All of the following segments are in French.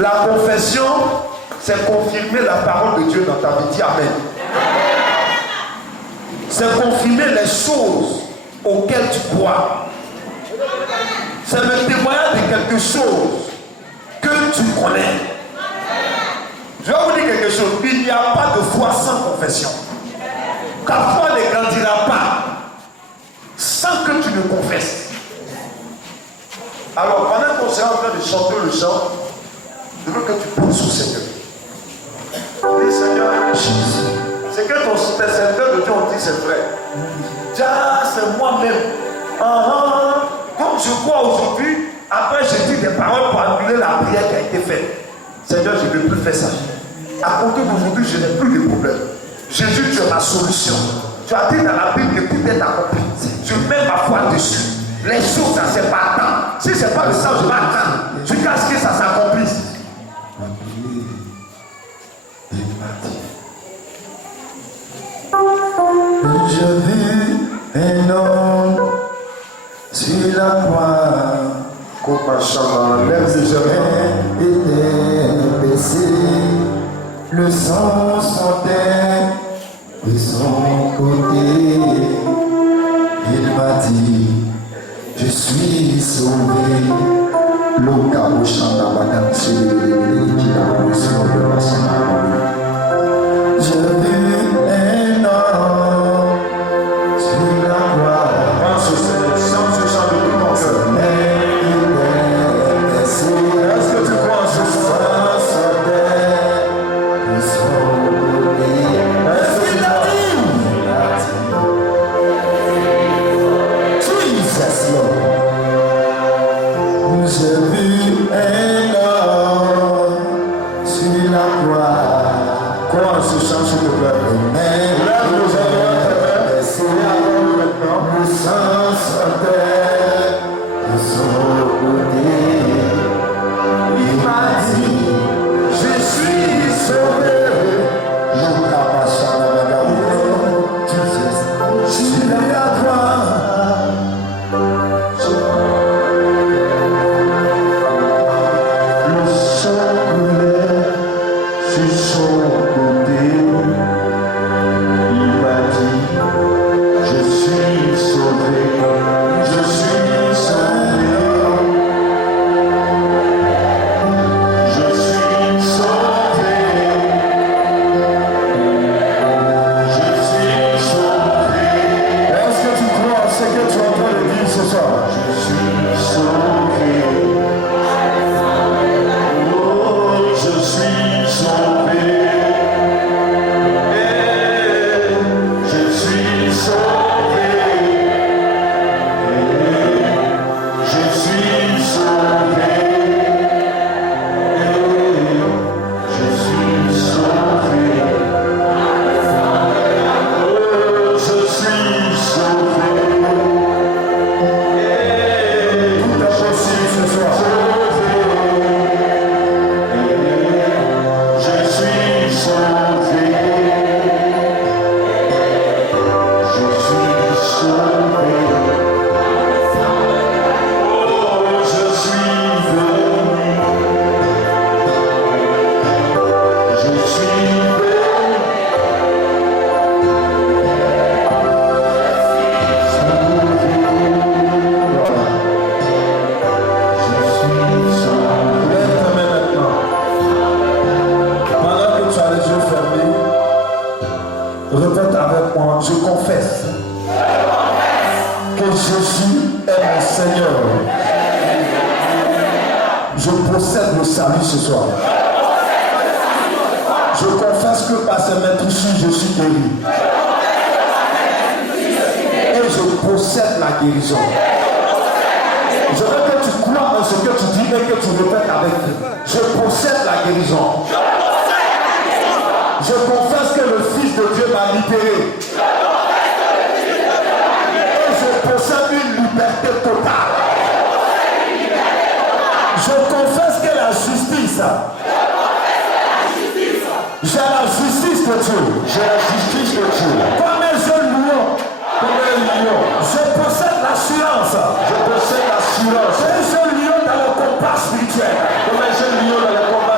La confession, c'est confirmer la parole de Dieu dans ta vie. Dis Amen. C'est confirmer les choses auxquelles tu crois. C'est le témoignage de quelque chose que tu connais. Je vais vous dire quelque chose. Il n'y a pas de foi sans confession. Ta foi ne grandira pas sans que tu ne confesses. Alors, pendant qu'on sera en train de chanter le chant, je veux que tu penses au Seigneur. Dis Seigneur, c'est que ton serviteur de Dieu ont dit, c'est vrai. Déjà, c'est moi-même. Comme je crois aujourd'hui, après j'ai dit des paroles pour annuler la prière qui a été faite. Seigneur, je ne veux plus faire ça. À compter d'aujourd'hui, je n'ai plus de problème. Jésus, tu es ma solution. Tu as dit dans la Bible que tout est accompli. Je mets ma foi dessus. Les choses, ça c'est pas temps. Si ce n'est pas le sang, je vais attendre. Jusqu'à ce que ça s'accomplisse. J'ai vu un homme sur la croix. Lève les était baissé, le sang sortait de son côté. Il m'a dit, je suis sauvé. J'ai vu un homme sur la croix. Pense au Seigneur, chante ce chant de tout ton cœur. Est-ce que tu crois en ce chant? J'ai vu un homme sur la croix. Crois en ce chant, s'il te plaît. Lève nos oreilles, Le sang sortait de son côté. Il m'a dit, je suis sauvé. Sur la croix. Le sang coulait sur son côté. Il m'a dit, je suis sauvé, je suis sauvé, je suis sauvé, je suis sauvé. Est-ce que tu crois en ce que tu es en train de dire ce soir? Je suis sauvé, oh, je suis sauvé, je suis sauvé, je suis sauvé, je suis sauvé, oh, je suis sauvé. Tout est possible ce soir. Je suis sauvé. Je suis sauvé. Oh, je suis venu. Je suis Lève ta main maintenant. Pendant que tu as les yeux fermés, répète avec moi, je confesse que Jésus est mon Seigneur. Je possède le salut ce soir. Je confesse que par ses mains touchées, je suis guéri. Et je possède la guérison. Je veux que tu crois en ce que tu dis et que tu répètes avec moi. Je possède la guérison. Je confesse que le Fils de Dieu m'a libéré. Et je possède une liberté totale. Je confesse que la justice. J'ai la justice de Dieu. J'ai la justice de Dieu. Comme un jeune lion. Comme un lion. Je possède l'assurance. Je possède l'assurance. J'ai un jeune lion dans le combat spirituel. Comme un jeune lion dans le combat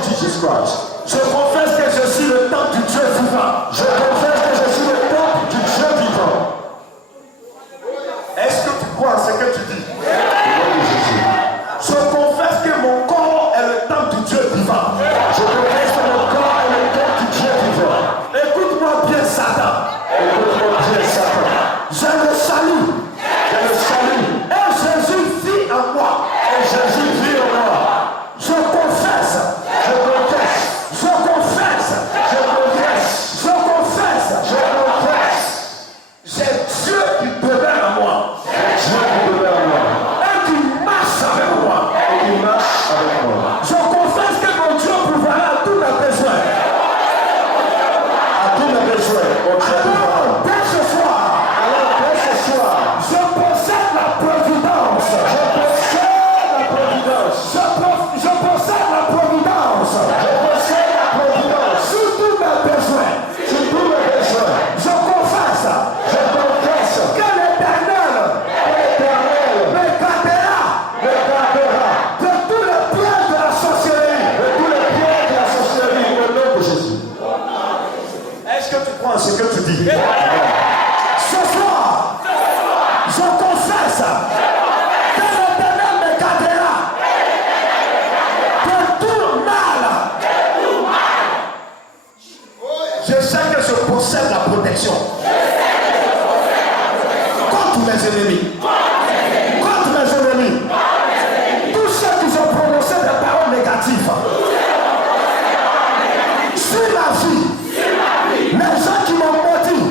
of Jesus Christ. Je confesse que je suis le temple du Dieu vivant. Je confesse que je suis le temple du Dieu vivant. Est-ce que tu crois à ce que tu dis? Au nom de Jésus. Je confesse que mon corps est le temple du Dieu vivant. Je confesse que mon corps est le temple du Dieu vivant. Écoute-moi bien, Satan. Écoute-moi bien, Satan. Je le salue. Je le salue. Et Jésus vit en moi. Et Jésus vit en moi. Je confesse. Je confesse. Je confesse. Je confesse. Je confesse. Je confesse. J'ai Dieu qui demeure en moi. Dieu qui demeure en moi. Et qui marche avec moi. Et qui marche avec moi. Je confesse que mon Dieu pourvoira à tous mes besoins. À tous mes besoins, mon Dieu pourvoira. Alors, dès ce soir, Alors, dès ce soir, je possède la providence. je possède la providence. Je possède la providence. Je possède la providence. Sur tous mes besoins. Sur tous mes besoins. Je confesse Je confesse que l'Éternel que l'Éternel me gardera me gardera de tous les pièges de la sorcellerie. de tous les pieds de la sorcellerie au nom de Jésus. Est-ce que tu crois en ce que tu dis? Ce soir, je confesse que l'Éternel me gardera de tout mal. Je sais que je possède la protection contre mes ennemis. Contre mes ennemis. Tous ceux qui ont prononcé des paroles négatives sur ma vie. Les gens qui m'ont maudit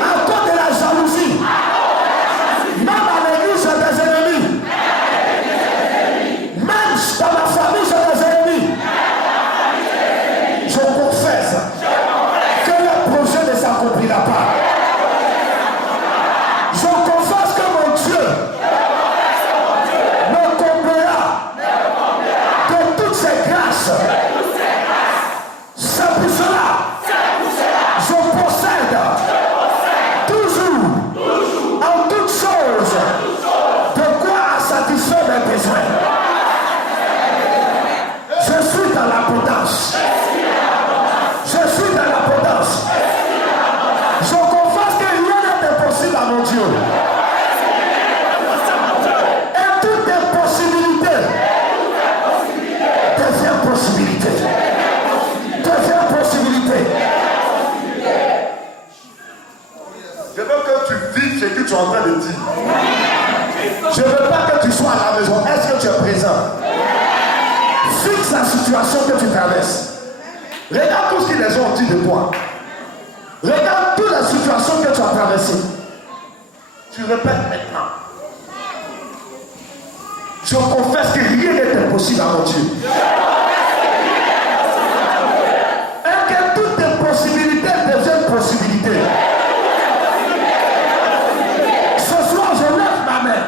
à cause de la jalousie, même à l'église j'ai des ennemis, même dans ma famille j'ai des ennemis. Je confesse que le projet ne s'accomplira pas. Je confesse que mon Dieu me comblera de toutes ses grâces. C'est pour cela je possède toujours en toutes choses de quoi satisfaire mes besoins. Je suis dans l'abondance. Je suis dans l'abondance. Je confesse que rien n'est impossible à mon Dieu. Et toute impossibilité devient possibilité. Devient possibilité. Je veux que tu vives ce que tu es en train de dire. Je ne veux pas que tu sois à la maison. Est-ce que tu es présent? Fixe la situation que tu traverses. Regarde tout ce que les gens ont dit de toi. Regarde toute la situation que tu as traversée. Tu répètes maintenant. Je confesse que rien n'est impossible à mon Dieu. Et que toute impossibilité devient possibilité. Ce soir, je lève ma main.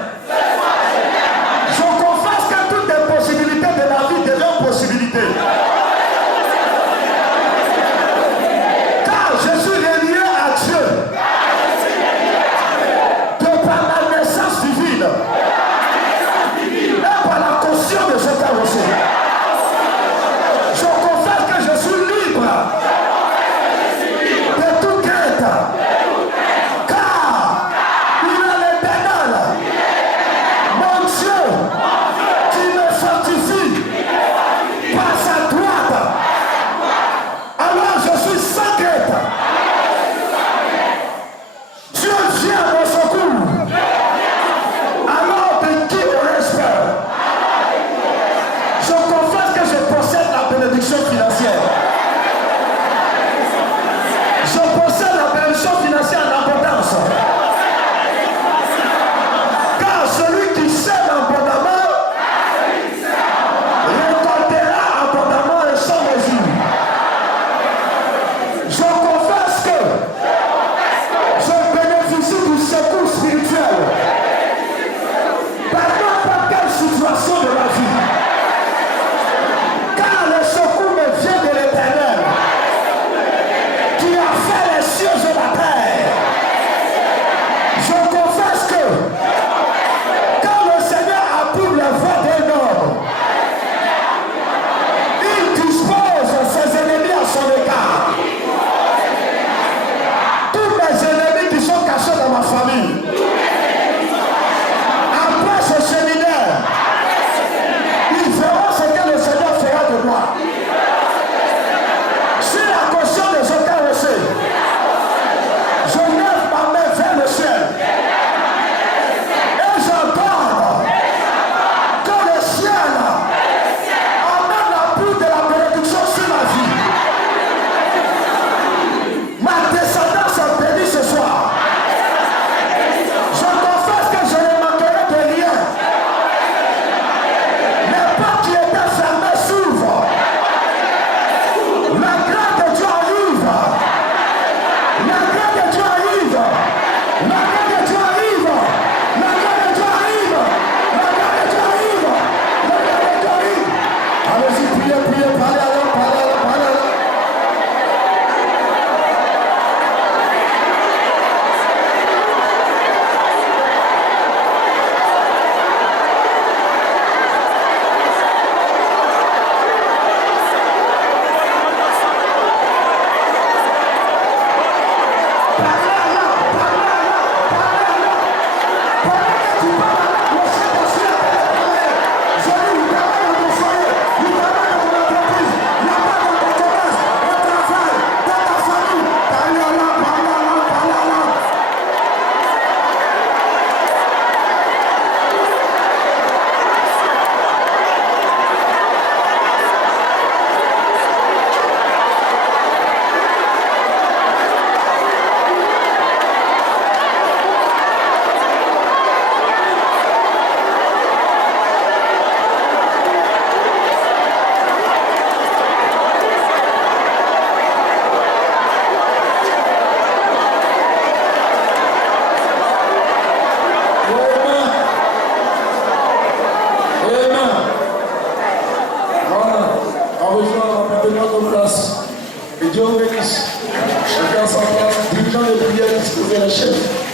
Je confesse que toute impossibilité de la vie devient possibilité. Car je suis relié à Dieu. De par ma naissance divine. Et par la conscience de ce qu'a reçu. Dieu vous bénisse. Chacun sa place, dirigeant les prières, disposez la chaise.